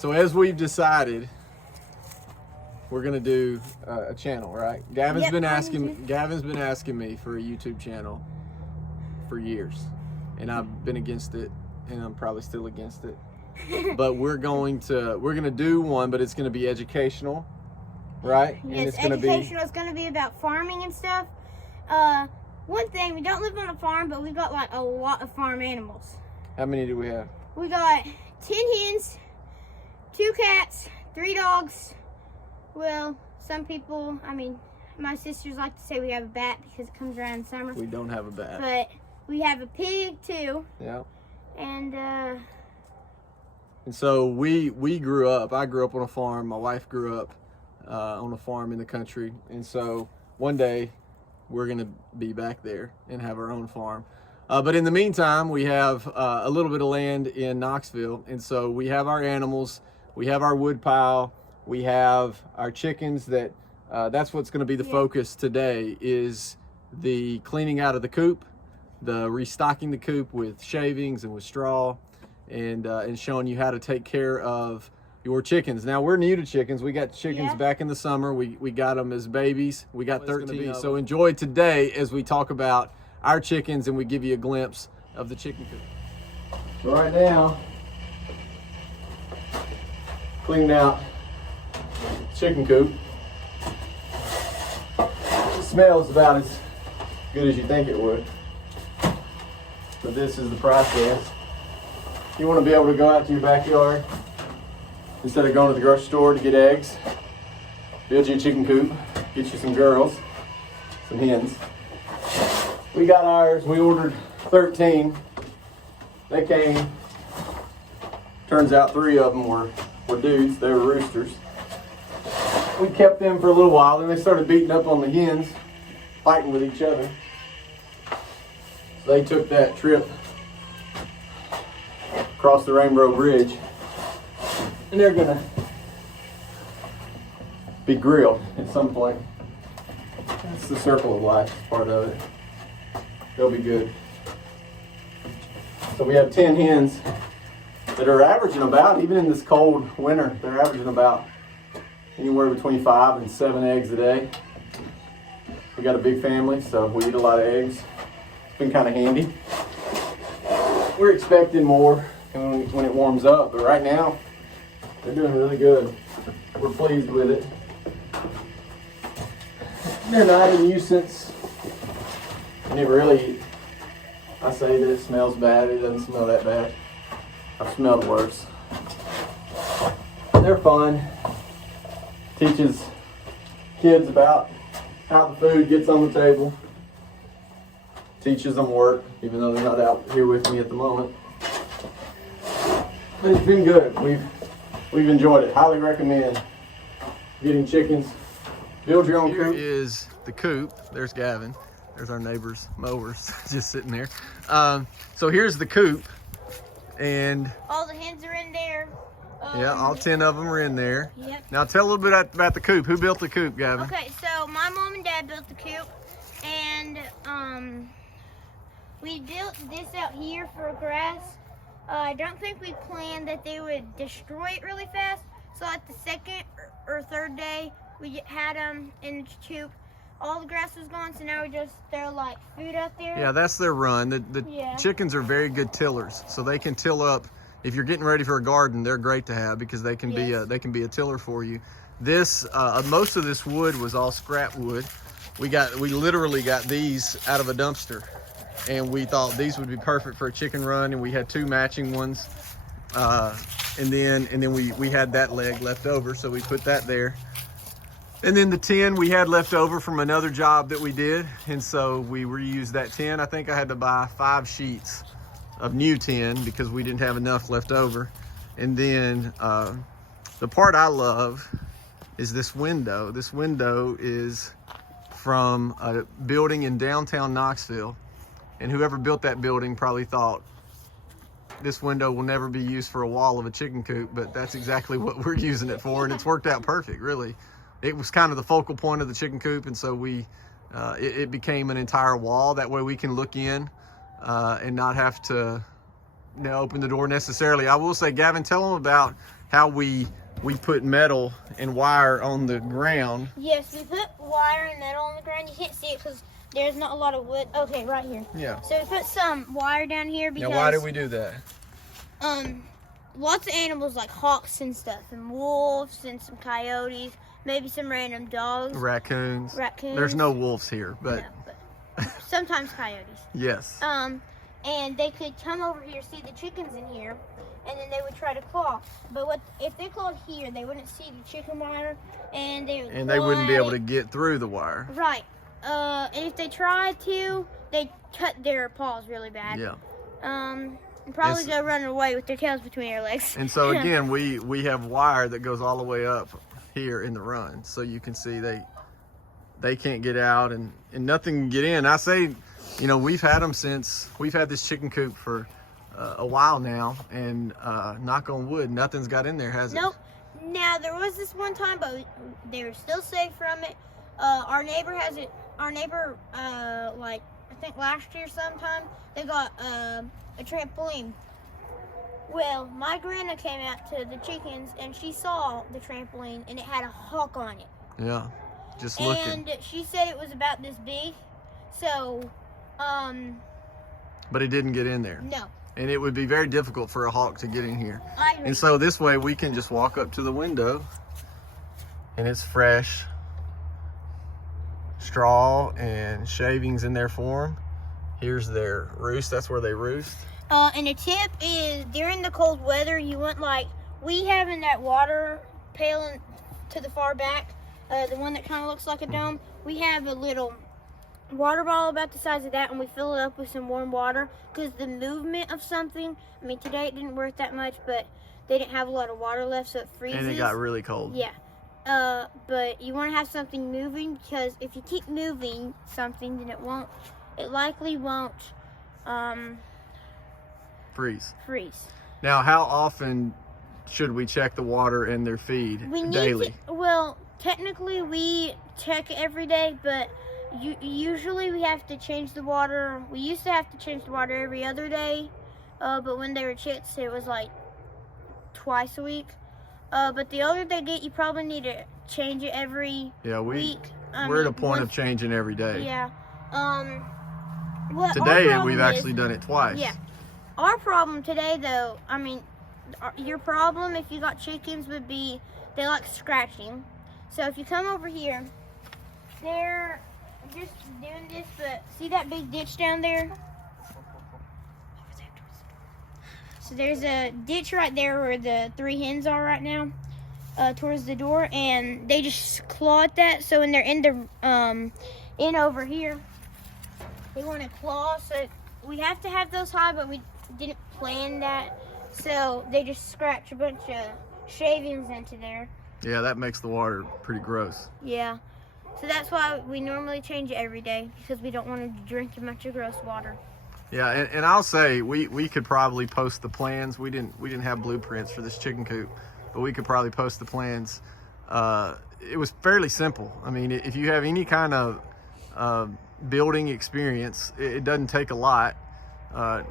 So as we've decided, we're gonna do a channel, right? Gavin's been asking me for a YouTube channel for years, and I've been against it, and I'm probably still against it. But we're gonna do one, but it's gonna be educational, right? Yes, and it's educational. It's gonna be about farming and stuff. One thing, we don't live on a farm, but we've got like a lot of farm animals. How many do we have? We got 10 hens, 2 cats, 3 dogs. Well, some people, I mean, my sisters like to say we have a bat because it comes around in summer. We don't have a bat. But we have a pig too. Yeah. And so we grew up. I grew up on a farm. My wife grew up on a farm in the country. And so one day we're gonna be back there and have our own farm. But in the meantime, we have a little bit of land in Knoxville. And so we have our animals, we have our wood pile, we have our chickens. That's what's gonna be the focus today, is the cleaning out of the coop, the restocking the coop with shavings and with straw, and showing you how to take care of your chickens. Now, we're new to chickens. We got chickens back in the summer. We got them as babies. We got 13. So enjoy today as we talk about our chickens and we give you a glimpse of the chicken coop. So right now, cleaning out chicken coop. It smells about as good as you think it would. But this is the process. You want to be able to go out to your backyard instead of going to the grocery store to get eggs. Build you a chicken coop, get you some girls, some hens. We got ours. We ordered 13. They came. Turns out 3 of them were dudes. They were roosters. We kept them for a little while, then they started beating up on the hens, fighting with each other. So they took that trip across the Rainbow Bridge, and they're gonna be grilled at some point. That's the circle of life, part of it. They'll be good. So we have 10 hens that are averaging about, even in this cold winter, they're averaging about anywhere between 5 and 7 eggs a day. We got a big family, so we eat a lot of eggs. It's been kind of handy. We're expecting more when it warms up, but right now they're doing really good. We're pleased with it. They're not a nuisance, and it really, I say that it smells bad. It doesn't smell that bad. I've smelled worse. They're fun. Teaches kids about how the food gets on the table. Teaches them work, even though they're not out here with me at the moment. But it's been good. We've enjoyed it. Highly recommend getting chickens. Build your own coop. Here is the coop. There's Gavin. There's our neighbor's mowers just sitting there. So here's the coop, and all the hens are in there. Yeah, all 10 of them are in there. Yep. Now tell a little bit about the coop. Who built the coop, Gavin? Okay, so my mom and dad built the coop, and we built this out here for grass. I don't think we planned that they would destroy it really fast. So at the second or third day, we had them in the coop. All the grass was gone, so now we just throw like food out there. Yeah, that's their run. The chickens are very good tillers, so they can till up. If you're getting ready for a garden, they're great to have because they can be a tiller for you. This most of this wood was all scrap wood. We literally got these out of a dumpster, and we thought these would be perfect for a chicken run, and we had 2 matching ones. And then we had that leg left over, so we put that there. And then the tin we had left over from another job that we did, and so we reused that tin. I think I had to buy 5 sheets of new tin because we didn't have enough left over. And then the part I love is this window. This window is from a building in downtown Knoxville, and whoever built that building probably thought this window will never be used for a wall of a chicken coop, but that's exactly what we're using it for, and it's worked out perfect, really. It was kind of the focal point of the chicken coop, and so it became an entire wall. That way we can look in and not have to open the door necessarily. I will say, Gavin, tell them about how we put metal and wire on the ground. Yes, we put wire and metal on the ground. You can't see it because there's not a lot of wood. Okay, right here. Yeah. So we put some wire down here because. Now, why did we do that? Lots of animals like hawks and stuff, and wolves and some coyotes, maybe some random dogs. Raccoons. Raccoons. There's no wolves here, but. No, but sometimes coyotes. Yes. And they could come over here, see the chickens in here, and then they would try to claw. But if they clawed here, they wouldn't see the chicken wire, and they wouldn't be able to get through the wire. Right. And if they tried to, they'd cut their paws really bad. Yeah. And probably go running away with their tails between their legs. And so again, we have wire that goes all the way up here in the run, so you can see they can't get out and nothing can get in. I say, you know, we've had this chicken coop for a while now, and knock on wood, nothing's got in there, has it? Nope. Now there was this one time, but they were still safe from it. Our neighbor has it. Our neighbor, like I think last year sometime, they got a trampoline. Well, my grandma came out to the chickens and she saw the trampoline and it had a hawk on it. Yeah, just looking. And she said it was about this big. So, but it didn't get in there. No. And it would be very difficult for a hawk to get in here. I agree. And so this way we can just walk up to the window and it's fresh straw and shavings in their form. Here's their roost. That's where they roost. And the tip is during the cold weather, you want we have in that water pail to the far back, the one that kind of looks like a dome. We have a little water bottle about the size of that, and we fill it up with some warm water because the movement of something. I mean, today it didn't work that much, but they didn't have a lot of water left, so it freezes. And it got really cold. Yeah. But you want to have something moving because if you keep moving something, then it likely won't freeze. Now, how often should we check the water in their feed? Daily? Well, technically we check it every day, but usually we have to change the water. We used to have to change the water every other day, but when they were chicks, it was like twice a week. But the older they get, you probably need to change it every week. We're at a point of changing every day. Yeah. Today we've actually done it twice. Yeah. Our problem today, though, I mean, your problem if you got chickens would be they like scratching. So if you come over here, they're just doing this, but see that big ditch down there? So there's a ditch right there where the 3 hens are right now, towards the door, and they just claw at that. So when they're in over here, they want to claw. So we have to have those high, but we didn't plan that. So they just scratch a bunch of shavings into there. Yeah, that makes the water pretty gross. Yeah. So that's why we normally change it every day, because we don't want to drink a bunch of gross water. Yeah, and I'll say we could probably post the plans. We didn't have blueprints for this chicken coop, but we could probably post the plans. It was fairly simple. I mean, if you have any kind of building experience, it doesn't take a lot.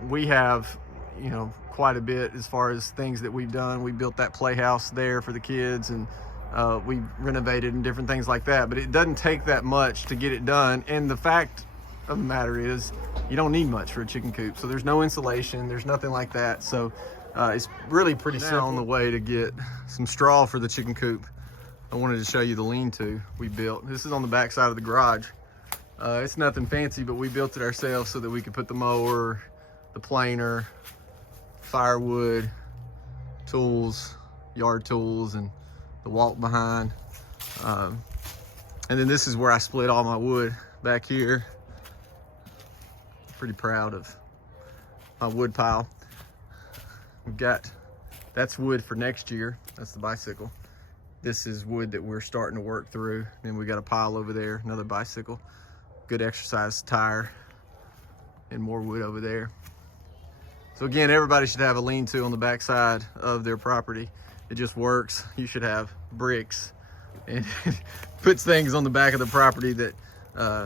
We have, you know, quite a bit as far as things that we've done. We built that playhouse there for the kids, and we renovated and different things like that. But it doesn't take that much to get it done. And the fact of the matter is, you don't need much for a chicken coop. So there's no insulation, there's nothing like that. So it's really pretty simple. On the way to get some straw for the chicken coop, I wanted to show you the lean-to we built. This is on the back side of the garage. It's nothing fancy, but we built it ourselves so that we could put the mower, the planer, firewood, tools, yard tools, and the walk behind. And then this is where I split all my wood back here. Pretty proud of my wood pile. We've got, that's wood for next year. That's the bicycle. This is wood that we're starting to work through. And we got a pile over there, another bicycle. Good exercise tire, and more wood over there. So again, everybody should have a lean-to on the back side of their property. It just works. You should have bricks, and puts things on the back of the property that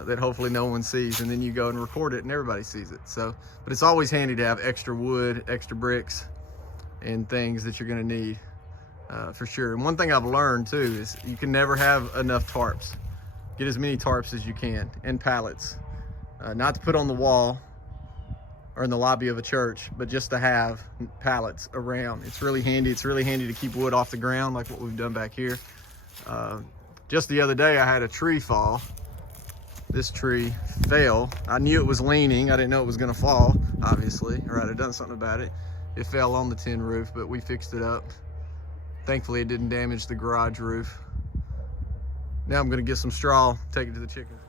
that hopefully no one sees, and then you go and record it and everybody sees it. So, but it's always handy to have extra wood, extra bricks, and things that you're gonna need for sure. And one thing I've learned too is you can never have enough tarps. Get as many tarps as you can, and pallets. Not to put on the wall or in the lobby of a church, but just to have pallets around. It's really handy. It's really handy to keep wood off the ground like what we've done back here. Just the other day I had a tree fall. This tree fell. I knew it was leaning. I didn't know it was gonna fall, obviously, or I'd have done something about it. It fell on the tin roof, but we fixed it up. Thankfully it didn't damage the garage roof. Now I'm gonna get some straw, take it to the chickens.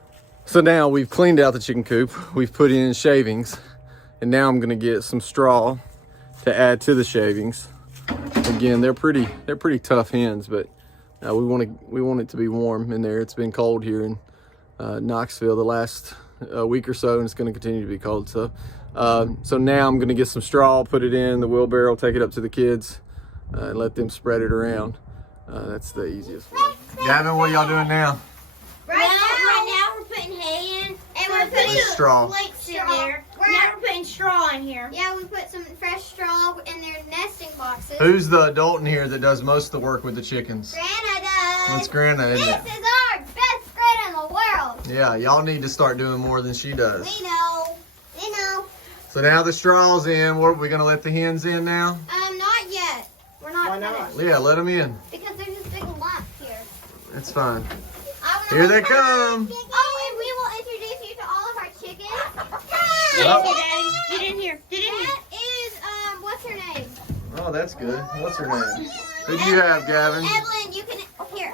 So now we've cleaned out the chicken coop. We've put in shavings, and now I'm gonna get some straw to add to the shavings. Again, they're pretty tough hens, but we want it to be warm in there. It's been cold here in Knoxville the last week or so, and it's going to continue to be cold. So now I'm going to get some straw, put it in the wheelbarrow, take it up to the kids, and let them spread it around. That's the easiest way. Gavin, what are y'all doing now? Right now we're putting hay in, and we're putting straw. Plates in there. Now we're putting straw in here. Yeah, we put some fresh straw in their nesting boxes. Who's the adult in here that does most of the work with the chickens? Grandma does. That's Grandma, isn't it? This is our best grandma in the world. Yeah, y'all need to start doing more than she does. We know. We know. So now the straw's in. What, are we going to let the hens in now? Not yet. We're not. Why not? finished. Yeah, let them in. Because there's this big lump here. It's fine. I Here they come. Oh, and we will introduce you to all of our chickens. Yep. Get in here. Get in here. That is, what's her name? Oh, that's good. What's her name? Who do you have, Gavin? Evelyn, you can, here.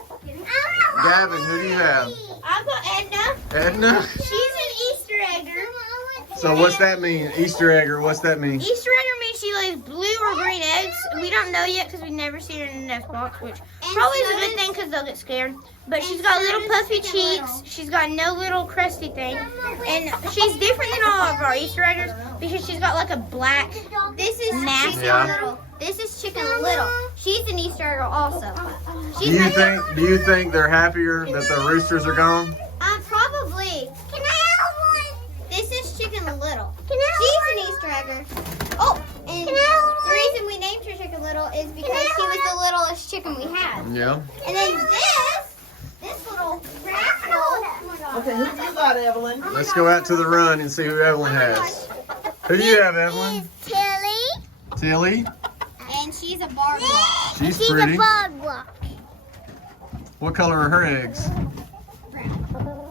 Gavin, who do you have? I've got Edna. Edna? She's an Easter egger. So what's that mean? Easter egger, what's that mean? Easter egger means she lays blue or green eggs. We don't know yet because we've never seen her in the nest box, which probably is a good thing because they'll get scared. But she's got little puffy cheeks. She's got no little crusty thing. And she's different than all of our Easter eggers because she's got like a black, this is nasty little. This is Chicken Little. She's an Easter egger also. Do you think they're happier that the roosters are gone? Probably. Can I have one? This is Chicken Little. She's an Easter egger. Oh, and the reason we named her Chicken Little is because she was the littlest chicken we had. Yeah. And then this little rascal. Okay, who you got, Evelyn? Let's go out to the run and see who Evelyn has. Who do you have, Evelyn? Tilly. Tilly? And she's a bar block. She's pretty. a bar block. What color are her eggs?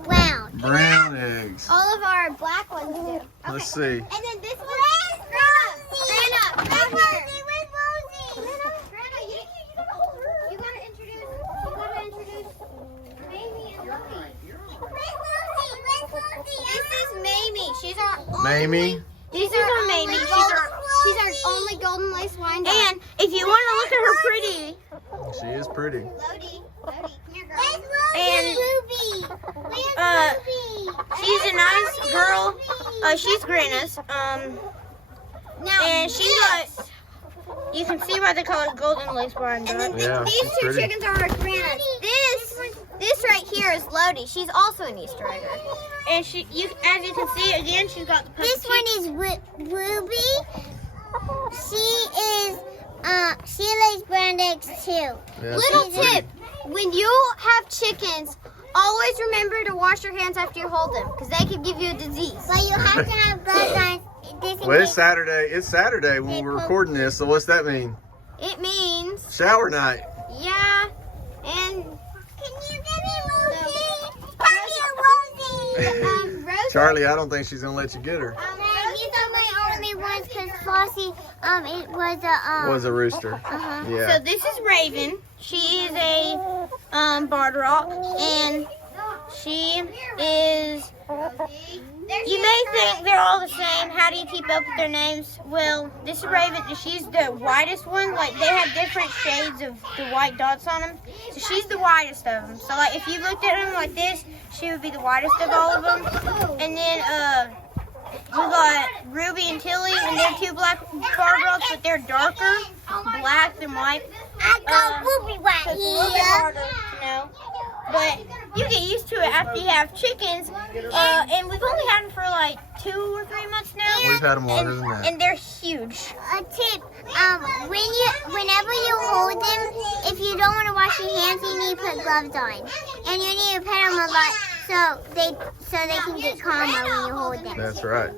Brown. Brown eggs. All of our black ones do. Okay. Let's see. And then this one is Grandma. Grandma, where's Rosie? Grandma, you gotta hold her. You gotta introduce Mamie and Lucy. Where's Rosie? This is Mamie. She's our only. Mamie? These are our Mamie. She's our only golden lace wine dog. And if you want to look at her pretty. She is pretty. Lodi, come here, girl. And she's a nice girl. She's Grandma's. And she got. You can see why they call it golden lace wine dog. And then these two chickens are our Grandma's. This right here is Lodi. She's also an Easter egger. And as you can see again, she's got the puffy cheeks. This one is Ruby. She lays brown eggs too. Yeah, Little tip, when you have chickens, always remember to wash your hands after you hold them, because they could give you a disease. But you have to have gloves on. Well, it's Saturday. It's Saturday when we're recording this, so what's that mean? It means, Shower night. yeah, and... Can you give me Rosie? Rosie. Charlie, I don't think she's going to let you get her. These are my only ones because Flossie, it was a rooster. Yeah. So this is Raven. She is a barred rock, and she is... You may think they're all the same. How do you keep up with their names? Well, this is Raven, and she's the whitest one. Like, they have different shades of the white dots on them. So she's the whitest of them. So, like, if you looked at them like this, she would be the whitest of all of them. And then, we got Ruby and Tilly, and they're two black barred rocks, but they're darker, black than white. I got Ruby right So it's a little bit harder, you know. But you get used to it after you have chickens. And we've only had them for like 2 or 3 months now. We've had them longer than that. And they're huge. A tip, whenever you hold them, if wash your hands, you need to put gloves on. And you need to pet them a lot so they can get calmer when you hold them. That's right.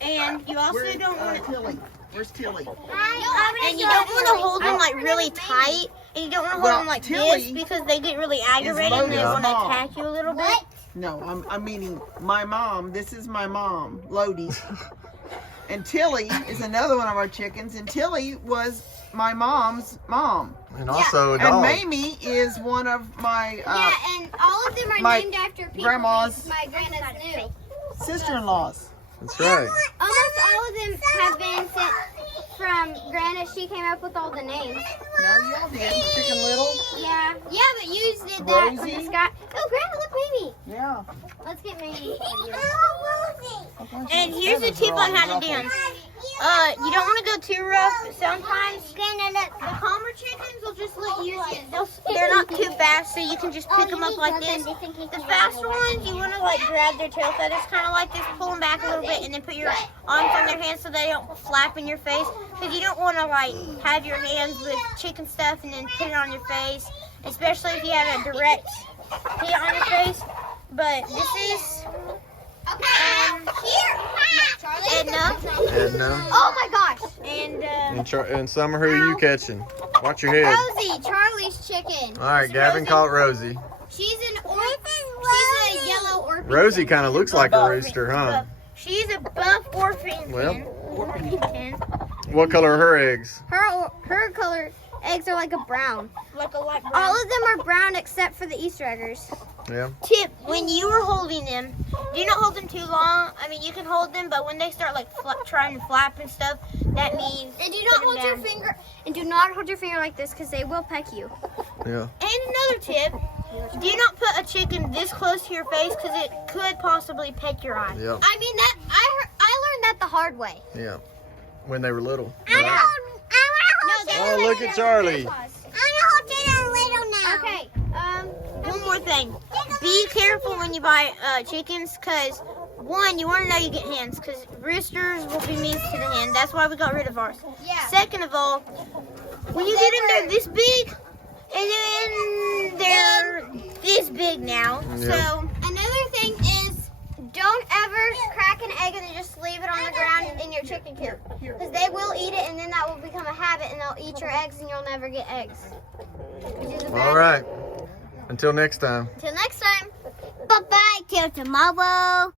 And you also don't want to. Tilly? Where's Tilly? And you don't want to hold them like really tight. And you don't want to hold them like Tilly this because they get really aggravated and they want to attack you a little bit. No, I'm meaning my mom. This is my mom, Lodi. And Tilly is another one of our chickens. And Tilly was my mom's mom. And also a And dog. Mamie is one of my Yeah, and all of them are my named after people grandma's my grandma's knew. sister-in-laws. That's right. Almost all of them have been sent from Grandma. She came up with all the names. No, y'all did. Chicken Little. Yeah, but you did that from Rosie. the sky. Oh, Grandma, look, Mamie. Yeah. Let's get Mamie. Oh, And here's a tip on how to dance. You don't want to go too rough. Sometimes the calmer chickens will just let you. They're not too fast, so you can just pick them up like this. The fast ones, you want to like grab their tail feathers, kind of like this, pull them back a little bit, and then put your arms on their hands so they don't flap in your face. Because you don't want to like have your hands with chicken stuff and then put it on your face, especially if you have a direct hit on your face. But this is. Edna. Oh my gosh. And Summer, who are you catching? Watch your head. Rosie, Charlie's chicken. All right, Gavin, call it Rosie. She's a yellow orphan. Rosie kind of looks like a rooster, huh? She's a buff orphan. Well. Orphan. What color are her eggs? Her color eggs are like a brown. Like a light brown. All of them are brown except for the Easter eggers. Yeah. Tip, when you are holding them, do not hold them too long. I mean, you can hold them, but when they start like trying to flap and stuff, that means. And do not hold your finger. And do not hold your finger like this because they will peck you. Yeah. And another tip, do not put a chicken this close to your face because it could possibly peck your eye. Yeah. I mean that I learned that the hard way. Yeah. When they were little. I Oh, look at Charlie. Okay. One more thing. Be careful when you buy chickens, because one, you want to know you get hens, because roosters will be mean to the hen. That's why we got rid of ours. Yeah. Second of all, when you get them, they're this big, and then they're this big now. Yeah. So another thing is, don't ever crack an egg and then just leave it on the ground in your chicken coop, because they will eat it, and then that will become a habit, and they'll eat your eggs, and you'll never get eggs. All right. Until next time. Until next time. Bye-bye till tomorrow.